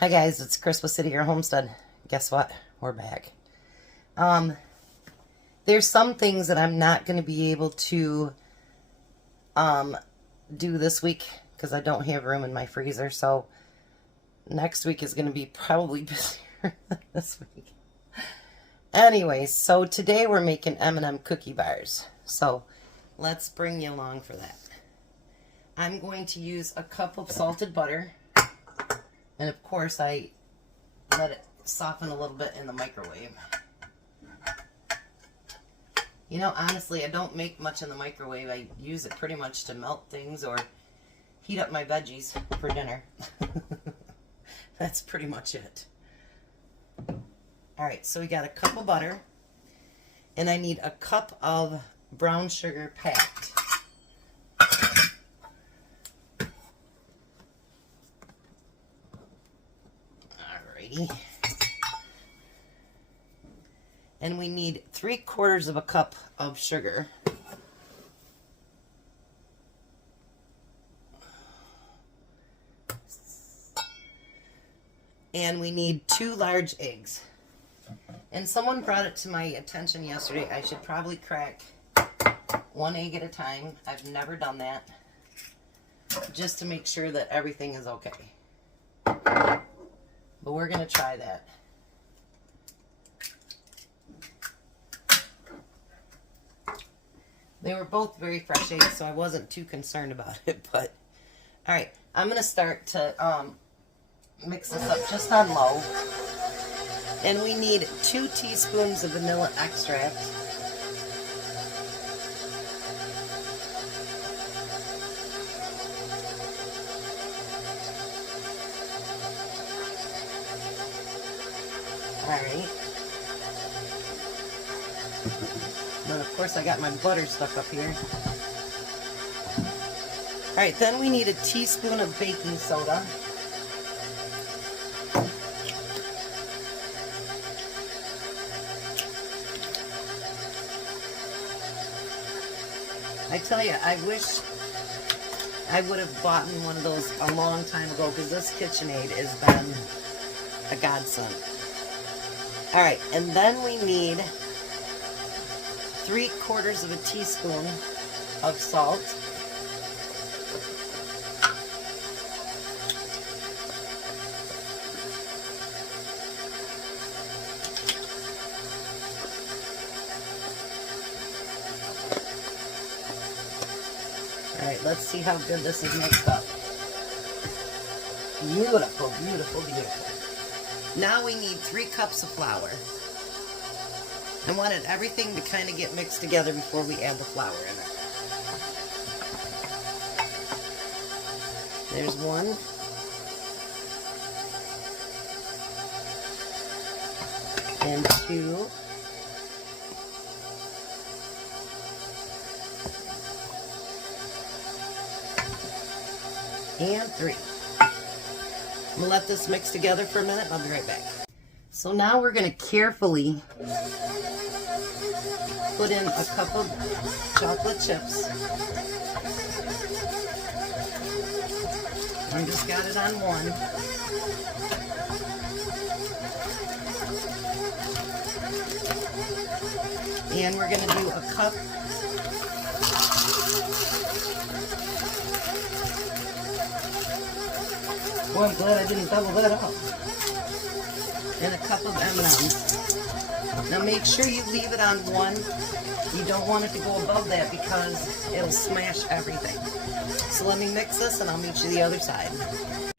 Hi guys, it's Chris with City Your Homestead. Guess what? We're back. There's some things that I'm not going to be able to do this week because I don't have room in my freezer. So next week is going to be probably busier than this week. Anyways, so today we're making M&M cookie bars. So let's bring you along for that. I'm going to use a cup of salted butter. And of course, I let it soften a little bit in the microwave. You know, honestly, I don't make much in the microwave. I use it pretty much to melt things or heat up my veggies for dinner. That's pretty much it. Alright, so we got a cup of butter. And I need a cup of brown sugar packed. And we need 3/4 of a cup of sugar. And we need 2 large eggs. And someone brought it to my attention yesterday. I should probably crack 1 egg at a time. I've never done that. Just to make sure that everything is okay. But we're going to try that. They were both very fresh eggs, so I wasn't too concerned about it. But, alright, I'm going to start to mix this up just on low. And we need 2 teaspoons of vanilla extract. Alright. And of course I got my butter stuck up here. Alright, then we need a teaspoon of baking soda. I tell you, I wish I would have bought one of those a long time ago because this KitchenAid has been a godsend. Alright, and then we need 3/4 of a teaspoon of salt. Alright, let's see how good this is mixed up. Beautiful, beautiful, beautiful. Now we need 3 cups of flour. I wanted everything to kind of get mixed together before we add the flour in it. There's 1. And 2. And 3. I'm going to let this mix together for a minute and I'll be right back. So now we're going to carefully put in a cup of chocolate chips. I just got it on 1. And we're going to do a cup Boy, I'm glad I didn't double that up. And a cup of M&Ms. Now make sure you leave it on 1. You don't want it to go above that because it'll smash everything. So let me mix this and I'll meet you the other side.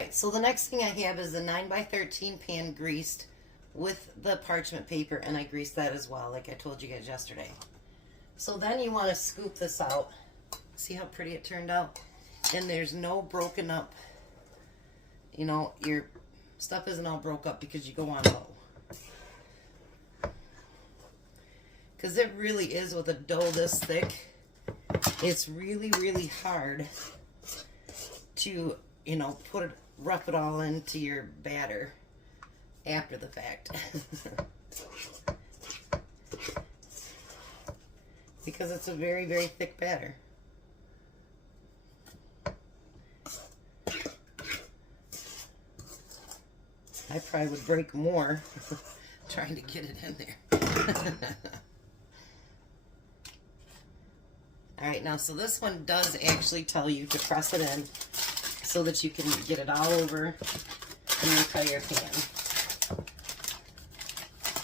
Okay, so the next thing I have is a 9x13 pan greased with the parchment paper, and I greased that as well, like I told you guys yesterday. So then you want to scoop this out. See how pretty it turned out? And there's no broken up, you know, your stuff isn't all broke up because you go on low. Because it really is, with a dough this thick, it's really, really hard to, you know, rough it all into your batter after the fact. Because it's a very, very thick batter. I probably would break more trying to get it in there. All right, now, so this one does actually tell you to press it in so that you can get it all over the entire pan.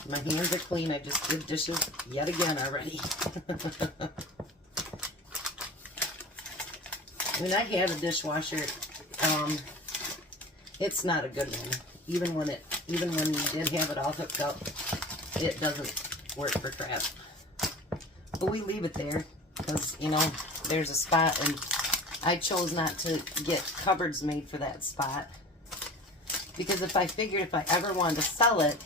My hands are clean. I just did dishes yet again already. When I have a dishwasher, it's not a good one. Even when you did have it all hooked up, it doesn't work for crap. But we leave it there because, you know, there's a spot, and I chose not to get cupboards made for that spot because if I figured if I ever wanted to sell it,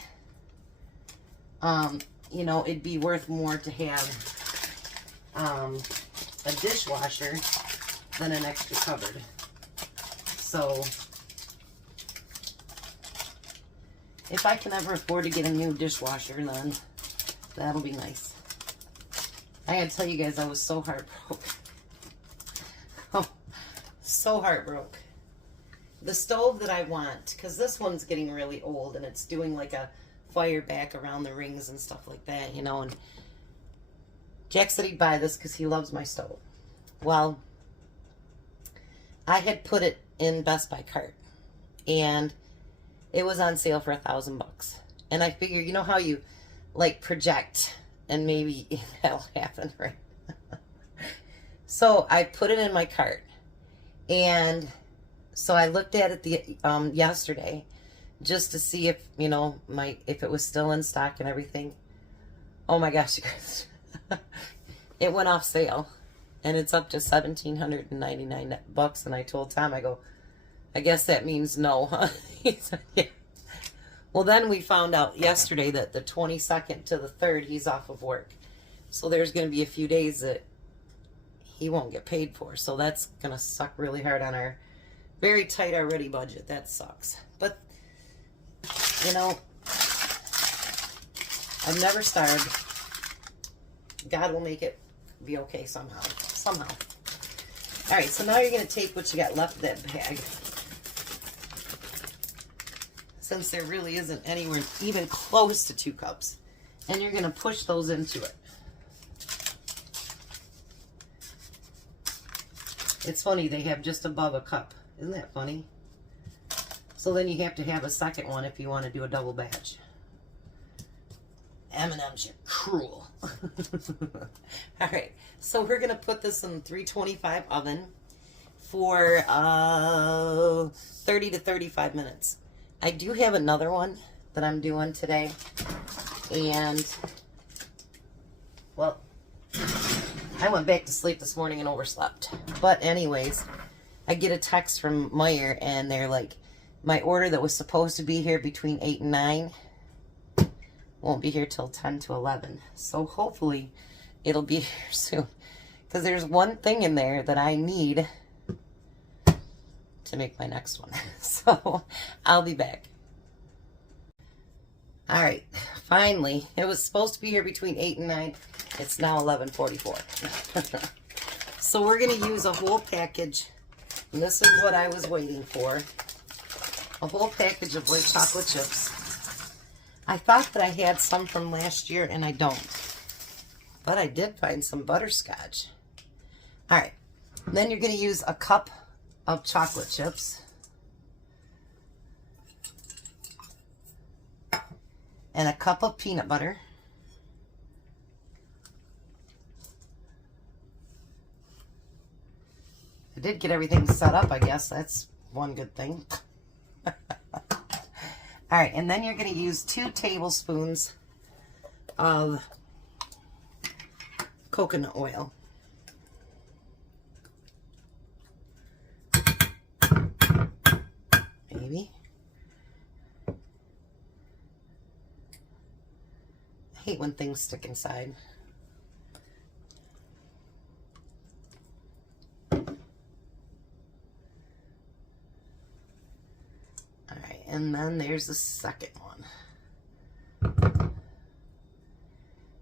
you know, it'd be worth more to have a dishwasher than an extra cupboard. So if I can ever afford to get a new dishwasher, then that'll be nice. I gotta tell you guys, I was so heartbroken. Oh, so heartbroken. The stove that I want, because this one's getting really old and it's doing like a fire back around the rings and stuff like that, you know, and Jack said he'd buy this because he loves my stove. Well, I had put it in Best Buy cart and it was on sale for $1,000. And I figured, you know how you like project and maybe that'll happen, right? So I put it in my cart, and so I looked at it yesterday just to see if, you know, if it was still in stock and everything. Oh my gosh, you guys. It went off sale and it's up to $1,799. And I told Tom, I go, I guess that means no, huh? He said, yeah. Well, then we found out yesterday that the 22nd to the 3rd, he's off of work. So there's going to be a few days that he won't get paid for. So that's going to suck really hard on our very tight already budget. That sucks. But, you know, I've never starved. God will make it be okay somehow. Somehow. All right, so now you're going to take what you got left of that bag. Since there really isn't anywhere even close to 2 cups. And you're going to push those into it. It's funny, they have just above a cup. Isn't that funny? So then you have to have a second one if you want to do a double batch. M&M's, you're cruel. All right, so we're going to put this in the 325 oven for 30 to 35 minutes. I do have another one that I'm doing today, and, well, I went back to sleep this morning and overslept. But anyways, I get a text from Meijer, and they're like, my order that was supposed to be here between 8 and 9 won't be here till 10 to 11. So hopefully it'll be here soon, because there's one thing in there that I need to make my next one. So I'll be back. All right, finally, it was supposed to be here between 8 and 9. It's now 11:44. So we're going to use a whole package, and this is what I was waiting for. A whole package of white chocolate chips. I thought that I had some from last year, and I don't. But I did find some butterscotch. All right, then you're going to use a cup of chocolate chips. And a cup of peanut butter. I did get everything set up, I guess. That's one good thing. All right, and then you're going to use 2 tablespoons of coconut oil. Maybe. I hate when things stick inside. Alright, and then there's the second one.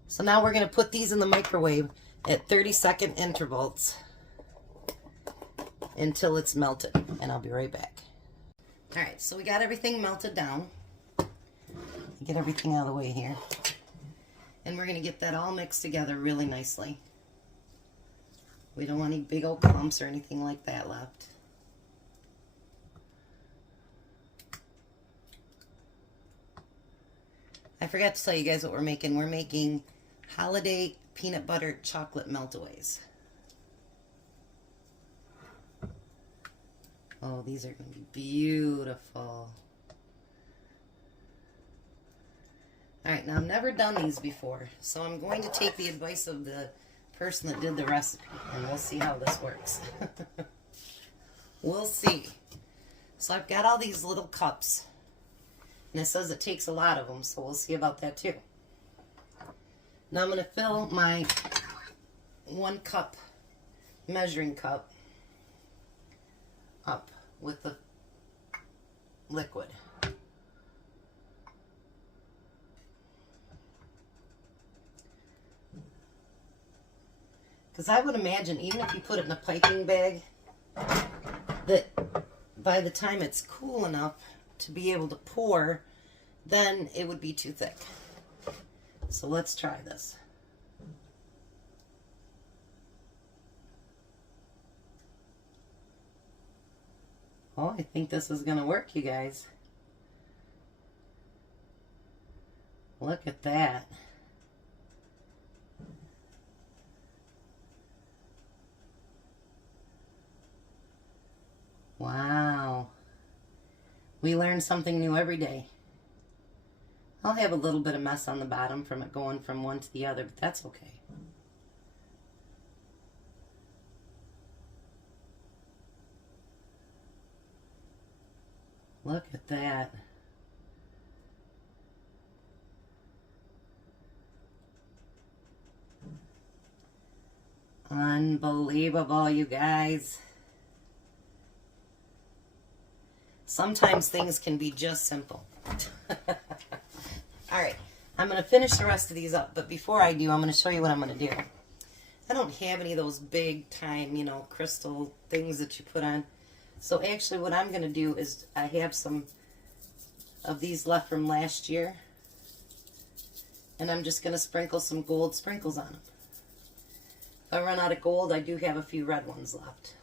So now we're going to put these in the microwave at 30-second intervals until it's melted, and I'll be right back. Alright, so we got everything melted down. Get everything out of the way here. And we're going to get that all mixed together really nicely. We don't want any big old clumps or anything like that left. I forgot to tell you guys what we're making. We're making holiday peanut butter chocolate meltaways. Oh, these are going to be beautiful. Alright, now I've never done these before, so I'm going to take the advice of the person that did the recipe, and we'll see how this works. We'll see. So I've got all these little cups, and it says it takes a lot of them, so we'll see about that too. Now I'm going to fill my 1 cup measuring cup up with the liquid. Because I would imagine, even if you put it in a piping bag, that by the time it's cool enough to be able to pour, then it would be too thick. So let's try this. Oh, I think this is going to work, you guys. Look at that. Wow. We learn something new every day. I'll have a little bit of mess on the bottom from it going from one to the other, but that's okay. Look at that. Unbelievable, you guys. Sometimes things can be just simple. Alright, I'm going to finish the rest of these up, but before I do, I'm going to show you what I'm going to do. I don't have any of those big time, you know, crystal things that you put on. So actually what I'm going to do is, I have some of these left from last year, and I'm just going to sprinkle some gold sprinkles on them. If I run out of gold, I do have a few red ones left.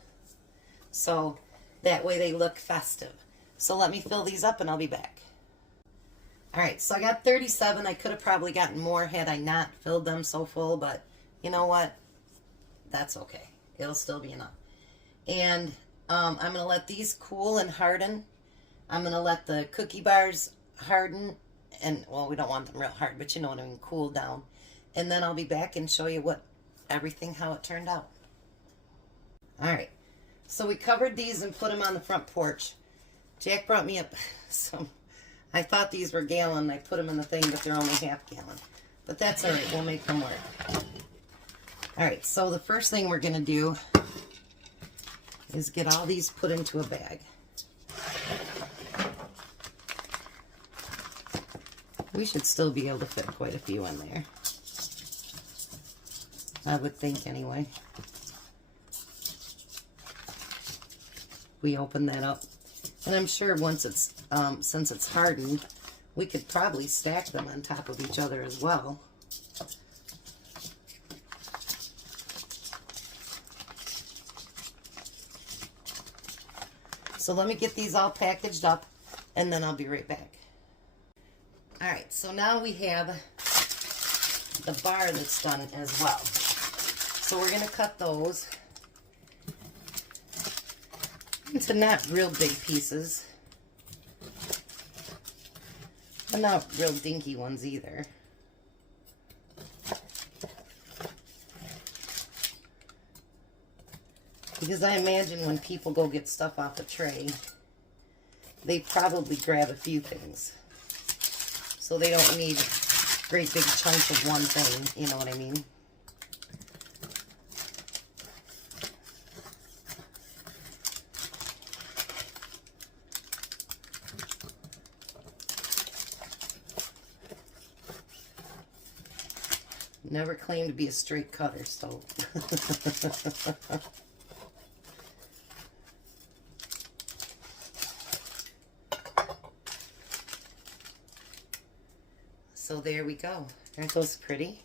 So that way they look festive. So let me fill these up and I'll be back. Alright, so I got 37. I could have probably gotten more had I not filled them so full, but you know what? That's okay. It'll still be enough. And I'm going to let these cool and harden. I'm going to let the cookie bars harden. And, well, we don't want them real hard, but you know what I mean, cool down. And then I'll be back and show you how it turned out. Alright, so we covered these and put them on the front porch. Jack brought me up some, I thought these were gallon. I put them in the thing, but they're only half gallon. But that's alright, we'll make them work. Alright, so the first thing we're going to do is get all these put into a bag. We should still be able to fit quite a few in there. I would think anyway. We open that up. And I'm sure once it's, since it's hardened, we could probably stack them on top of each other as well. So let me get these all packaged up and then I'll be right back. Alright, so now we have the bar that's done as well. So we're going to cut those into not real big pieces, but not real dinky ones either. Because I imagine when people go get stuff off a tray, they probably grab a few things. So they don't need great big chunks of one thing, you know what I mean? Never claimed to be a straight cutter, so. So there we go. Aren't those pretty?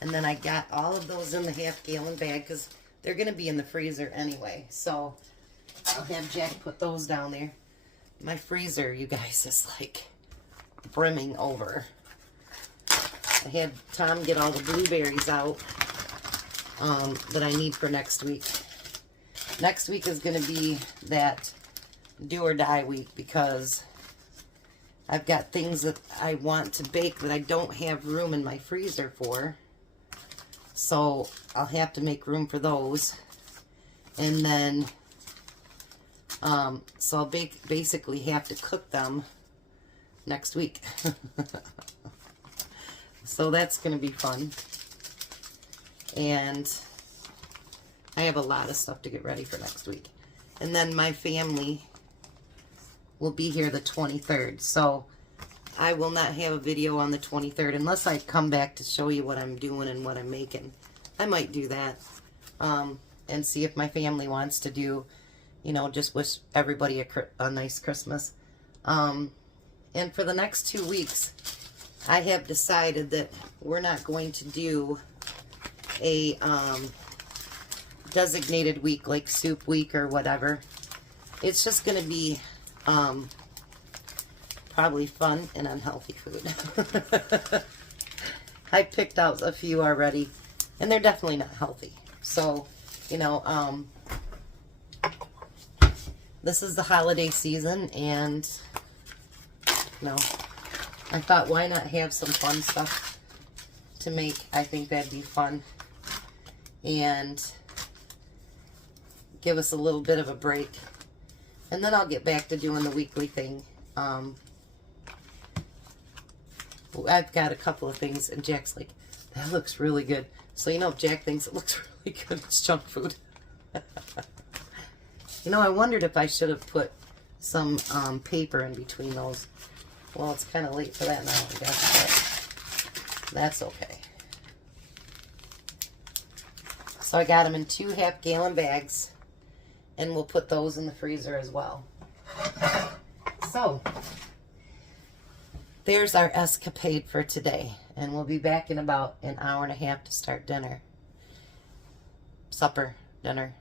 And then I got all of those in the half-gallon bag because they're going to be in the freezer anyway. So I'll have Jack put those down there. My freezer, you guys, is like brimming over. I had Tom get all the blueberries out that I need for next week. Next week is going to be that do or die week because I've got things that I want to bake that I don't have room in my freezer for. So I'll have to make room for those. And then, so I'll basically have to cook them next week. So that's going to be fun. And I have a lot of stuff to get ready for next week. And then my family will be here the 23rd. So I will not have a video on the 23rd unless I come back to show you what I'm doing and what I'm making. I might do that. And see if my family wants to do, you know, just wish everybody a nice Christmas. And for the next 2 weeks, I have decided that we're not going to do a designated week like soup week or whatever. It's just going to be probably fun and unhealthy food. I picked out a few already, and they're definitely not healthy. So, you know, this is the holiday season, and, you know, I thought, why not have some fun stuff to make? I think that'd be fun. And give us a little bit of a break. And then I'll get back to doing the weekly thing. I've got a couple of things, and Jack's like, that looks really good. So, you know, if Jack thinks it looks really good, it's junk food. You know, I wondered if I should have put some paper in between those. Well, it's kind of late for that now, I guess, but that's okay. So I got them in 2 half-gallon bags, and we'll put those in the freezer as well. So, there's our escapade for today, and we'll be back in about an hour and a half to start dinner. Supper, dinner,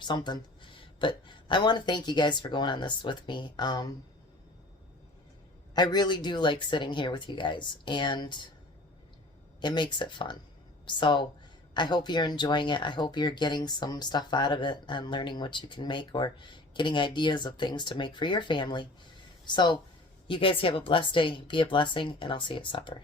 something. But I want to thank you guys for going on this with me. I really do like sitting here with you guys, and it makes it fun. So I hope you're enjoying it. I hope you're getting some stuff out of it and learning what you can make or getting ideas of things to make for your family. So you guys have a blessed day. Be a blessing, and I'll see you at supper.